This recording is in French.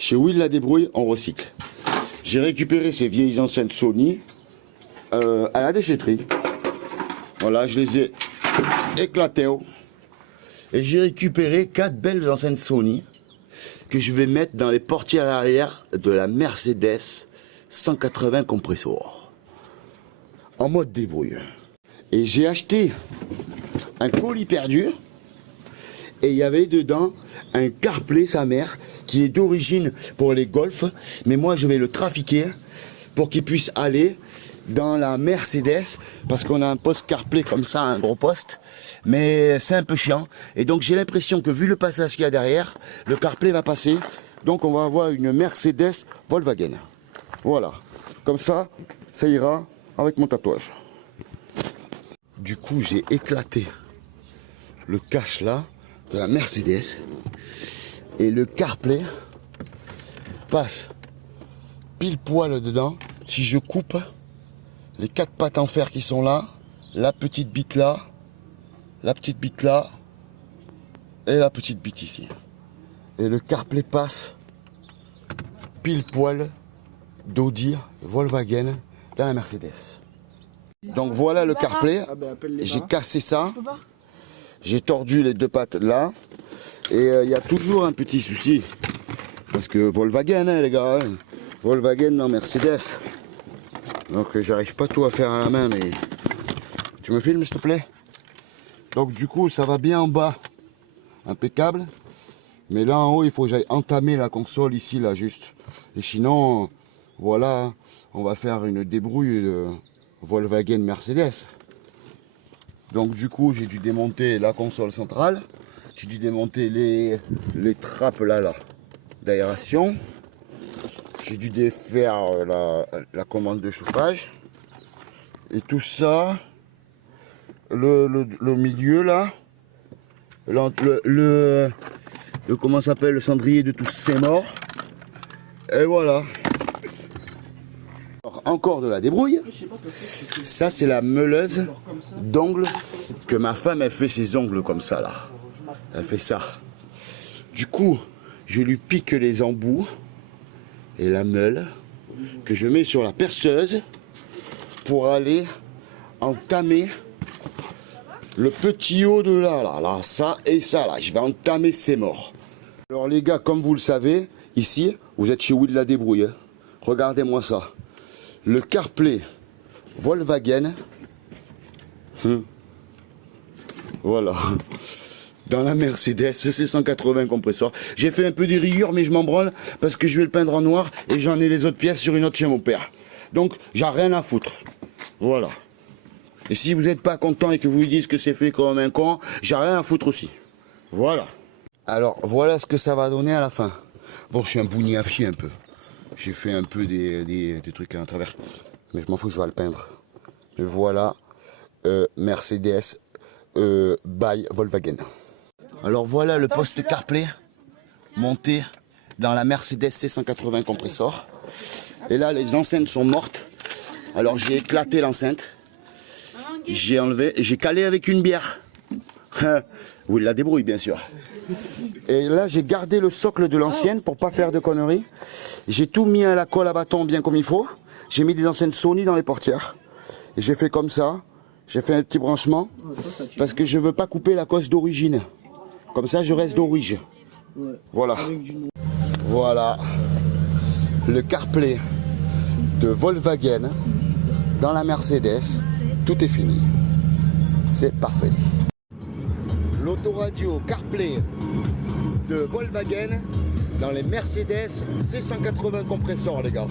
Chez Will la débrouille, on recycle. J'ai récupéré ces vieilles enceintes Sony à la déchetterie. Voilà, je les ai éclatées. Et j'ai récupéré 4 belles enceintes Sony que je vais mettre dans les portières arrière de la Mercedes 180 compressor. En mode débrouille. Et j'ai acheté un colis perdu. Et il y avait dedans un CarPlay, sa mère, qui est d'origine pour les Golf. Mais moi, je vais le trafiquer pour qu'il puisse aller dans la Mercedes. Parce qu'on a un poste CarPlay comme ça, un gros poste. Mais c'est un peu chiant. Et donc, j'ai l'impression que vu le passage qu'il y a derrière, le CarPlay va passer. Donc, on va avoir une Mercedes Volkswagen. Voilà. Comme ça, ça ira avec mon tatouage. Du coup, j'ai éclaté le cache là de la Mercedes et le CarPlay passe pile poil dedans. Si je coupe les 4 pattes en fer qui sont là, la petite bite là, la petite bite là et la petite bite ici, et le CarPlay passe pile poil d'Audi Volkswagen dans la Mercedes. Donc voilà le CarPlay. J'ai cassé ça. J'ai tordu les 2 pattes là. Et il y a toujours un petit souci. Parce que Volkswagen, hein, les gars. Hein. Volkswagen dans Mercedes. Donc j'arrive pas tout à faire à la main. Mais tu me filmes, s'il te plaît? Donc du coup, ça va bien en bas. Impeccable. Mais là en haut, il faut que j'aille entamer la console ici, là, juste. Et sinon, voilà, on va faire une débrouille de Volkswagen Mercedes. Donc du coup j'ai dû démonter la console centrale, j'ai dû démonter les trappes là d'aération, j'ai dû défaire la commande de chauffage et tout ça, le milieu là, le comment s'appelle, le cendrier de tous ces morts, et voilà. Encore de la débrouille. Ça c'est la meuleuse d'ongles que ma femme, elle fait ses ongles comme ça là. Elle fait ça. Du coup, je lui pique les embouts et la meule que je mets sur la perceuse pour aller entamer le petit haut de là, ça et ça là. Je vais entamer ces morts. Alors les gars, comme vous le savez, ici, vous êtes chez Will la débrouille. Hein. Regardez-moi ça. Le CarPlay Volkswagen, voilà, dans la Mercedes C180 compresseur. J'ai fait un peu des rayures, mais je m'en branle parce que je vais le peindre en noir et j'en ai les autres pièces sur une autre chez mon père. Donc, j'en ai rien à foutre. Voilà. Et si vous n'êtes pas content et que vous dites que c'est fait comme un con, j'ai rien à foutre aussi. Voilà. Alors, voilà ce que ça va donner à la fin. Bon, je suis un bougnafier un peu. J'ai fait un peu des trucs à travers. Mais je m'en fous, je vais le peindre. Et voilà, Mercedes by Volkswagen. Alors voilà le poste CarPlay monté dans la Mercedes C180 compressor. Et là, les enceintes sont mortes. Alors j'ai éclaté l'enceinte. J'ai enlevé, j'ai calé avec une bière. Oui, la débrouille, bien sûr. Et là, j'ai gardé le socle de l'ancienne pour pas faire de conneries. J'ai tout mis à la colle à bâton bien comme il faut. J'ai mis des enceintes Sony dans les portières. Et j'ai fait comme ça. J'ai fait un petit branchement parce que je veux pas couper la cosse d'origine. Comme ça, je reste d'origine. Voilà. Voilà. Le CarPlay de Volkswagen dans la Mercedes. Tout est fini. C'est parfait. L'autoradio CarPlay de Volkswagen dans les Mercedes C180 compressor, les gars.